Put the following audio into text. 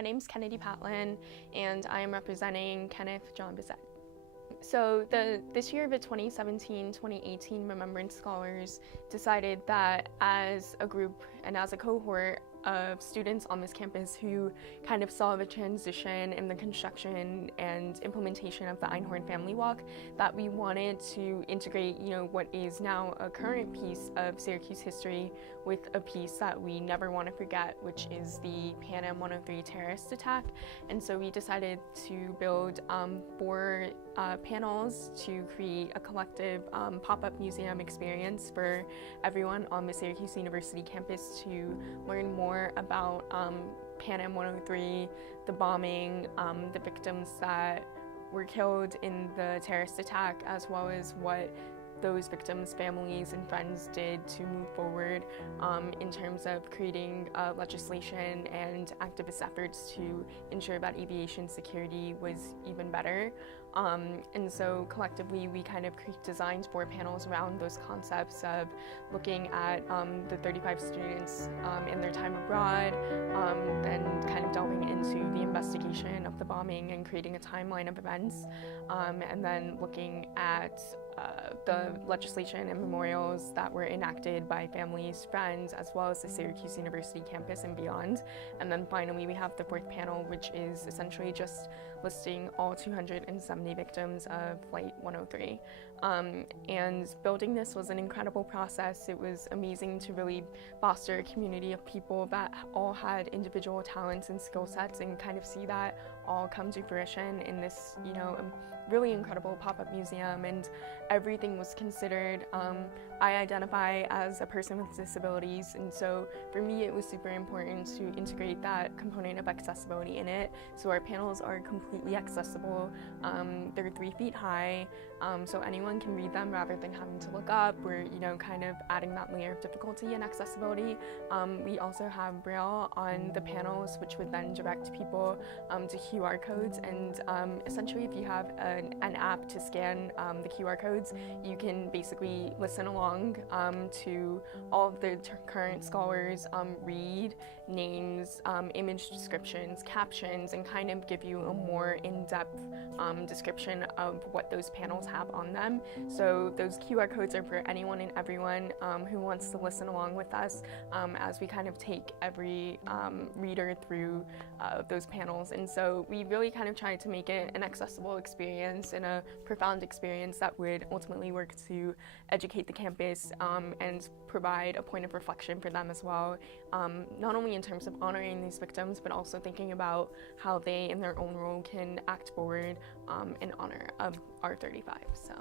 My name's Kennedy Patlan, and I am representing Kenneth John Bissett. So this year, the 2017-2018 Remembrance Scholars decided that as a group and as a cohort of students on this campus who kind of saw the transition in the construction and implementation of the Einhorn Family Walk, that we wanted to integrate, what is now a current piece of Syracuse history with a piece that we never want to forget, which is the Pan Am 103 terrorist attack. And so we decided to build 4 panels to create a collective pop-up museum experience for everyone on the Syracuse University campus to learn more about Pan Am 103, the bombing, the victims that were killed in the terrorist attack, as well as what those victims' families and friends did to move forward in terms of creating legislation and activist efforts to ensure that aviation security was even better. And so collectively we kind of designed 4 panels around those concepts of looking at the 35 students in their time abroad, then kind of delving into the investigation of the bombing and creating a timeline of events, and then looking at the legislation and memorials that were enacted by families, friends, as well as the Syracuse University campus and beyond. And then finally we have the 4th panel, which is essentially just listing all 270 victims of Flight 103. And building this was an incredible process. It was amazing to really foster a community of people that all had individual talents and skill sets and kind of see that all come to fruition in this, really incredible pop-up museum, and everything was considered. I identify as a person with disabilities, and so for me it was super important to integrate that component of accessibility in it. So our panels are completely accessible. They're 3 feet high, so anyone can read them rather than having to look up. We're kind of adding that layer of difficulty and accessibility. We also have Braille on the panels, which would then direct people to QR codes, and essentially if you have an app to scan the QR codes, you can basically listen along to all of the current scholars read names, image descriptions, captions, and kind of give you a more in-depth description of what those panels have on them. So those QR codes are for anyone and everyone who wants to listen along with us as we kind of take every reader through those panels. And so we really kind of tried to make it an accessible experience and a profound experience that would ultimately work to educate the campus and provide a point of reflection for them as well, not only in terms of honoring these victims, but also thinking about how they in their own role can act forward in honor of our 35. So.